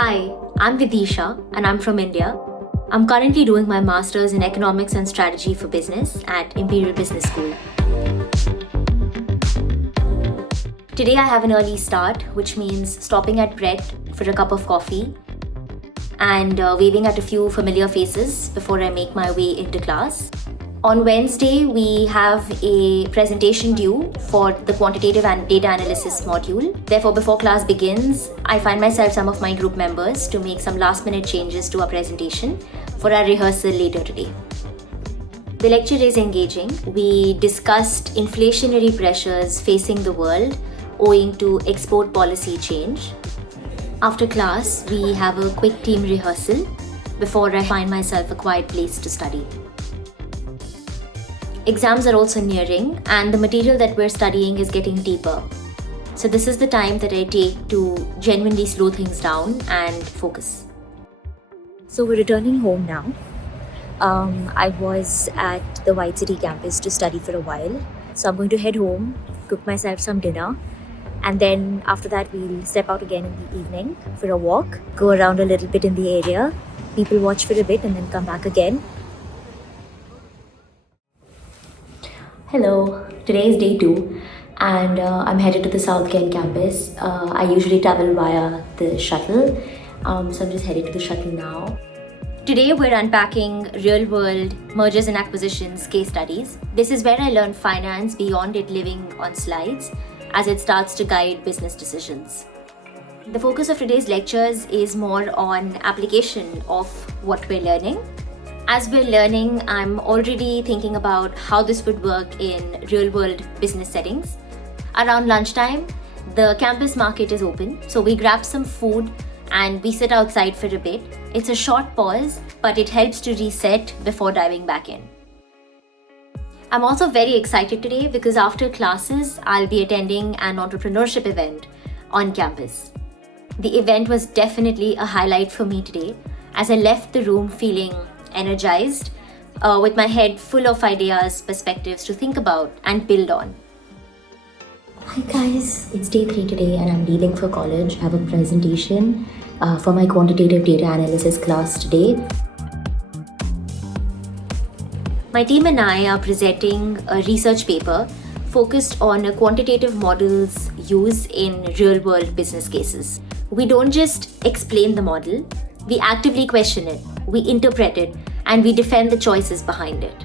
Hi, I'm Vidisha and I'm from India. I'm currently doing my Master's in Economics and Strategy for Business at Imperial Business School. Today I have an early start, which means stopping at Pret for a cup of coffee and waving at a few familiar faces before I make my way into class. On Wednesday, we have a presentation due for the quantitative and data analysis module. Therefore, before class begins, I find myself some of my group members to make some last-minute changes to our presentation for our rehearsal later today. The lecture is engaging. We discussed inflationary pressures facing the world owing to export policy change. After class, we have a quick team rehearsal before I find myself a quiet place to study. Exams are also nearing and the material that we're studying is getting deeper. So this is the time that I take to genuinely slow things down and focus. So we're returning home now. I was at the White City campus to study for a while. So I'm going to head home, cook myself some dinner, and then after that we'll step out again in the evening for a walk, go around a little bit in the area, people watch for a bit and then come back again. Hello, today is day 2 and I'm headed to the South Kent campus. I usually travel via the shuttle, so I'm just headed to the shuttle now. Today we're unpacking real-world mergers and acquisitions case studies. This is where I learn finance beyond it living on slides as it starts to guide business decisions. The focus of today's lectures is more on application of what we're learning. As we're learning, I'm already thinking about how this would work in real-world business settings. Around lunchtime, the campus market is open, so we grab some food and we sit outside for a bit. It's a short pause, but it helps to reset before diving back in. I'm also very excited today because after classes, I'll be attending an entrepreneurship event on campus. The event was definitely a highlight for me today as I left the room feeling energized, with my head full of ideas, perspectives to think about and build on. Hi guys, it's day 3 today and I'm leaving for college. I have a presentation for my quantitative data analysis class today. My team and I are presenting a research paper focused on quantitative models used in real-world business cases. We don't just explain the model, we actively question it, we interpret it, and we defend the choices behind it.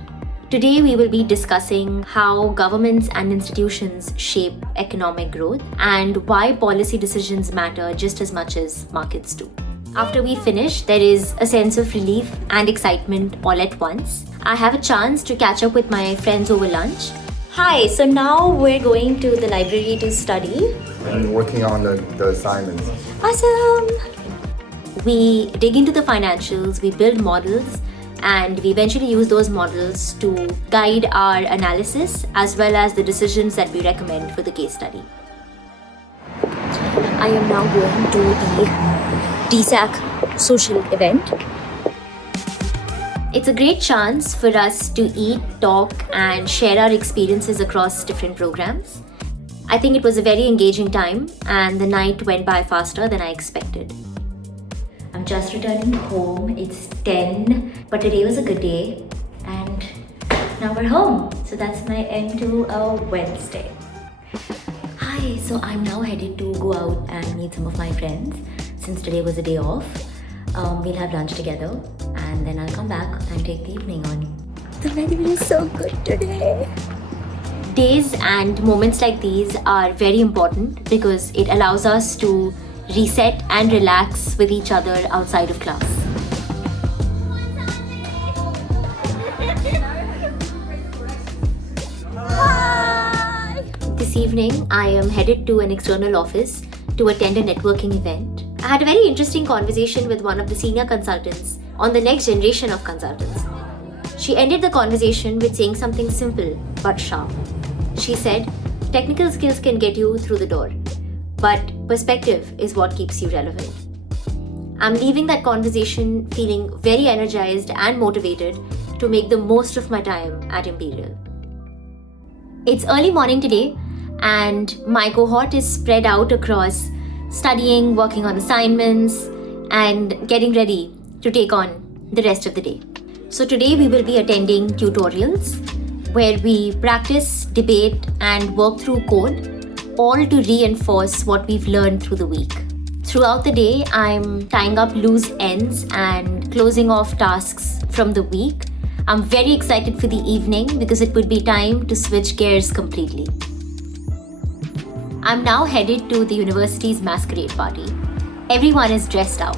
Today, we will be discussing how governments and institutions shape economic growth and why policy decisions matter just as much as markets do. After we finish, there is a sense of relief and excitement all at once. I have a chance to catch up with my friends over lunch. Hi, so now we're going to the library to study. And working on the assignments. Awesome! We dig into the financials, we build models, and we eventually use those models to guide our analysis as well as the decisions that we recommend for the case study. I am now going to the DSAC social event. It's a great chance for us to eat, talk, and share our experiences across different programs. I think it was a very engaging time, and the night went by faster than I expected. I'm just returning home. It's 10, but today was a good day, and now we're home. So that's my end to a Wednesday. Hi, so I'm now headed to go out and meet some of my friends since today was a day off. We'll have lunch together, and then I'll come back and take the evening on. The weather is so good today. Days and moments like these are very important because it allows us to reset and relax with each other outside of class. Hi! This evening, I am headed to an external office to attend a networking event. I had a very interesting conversation with one of the senior consultants on the next generation of consultants. She ended the conversation with saying something simple but sharp. She said, technical skills can get you through the door, but perspective is what keeps you relevant. I'm leaving that conversation feeling very energized and motivated to make the most of my time at Imperial. It's early morning today, and my cohort is spread out across studying, working on assignments, and getting ready to take on the rest of the day. So today we will be attending tutorials where we practice, debate, and work through code, all to reinforce what we've learned through the week. Throughout the day, I'm tying up loose ends and closing off tasks from the week. I'm very excited for the evening because it would be time to switch gears completely. I'm now headed to the university's masquerade party. Everyone is dressed up.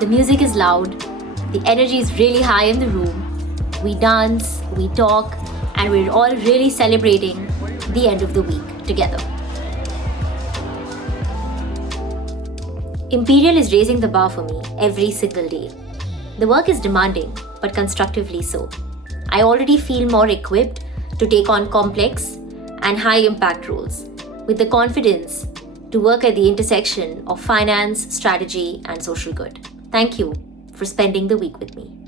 The music is loud, the energy is really high in the room. We dance, we talk, and we're all really celebrating the end of the week together. Imperial is raising the bar for me every single day. The work is demanding, but constructively so. I already feel more equipped to take on complex and high impact roles, with the confidence to work at the intersection of finance, strategy, and social good. Thank you for spending the week with me.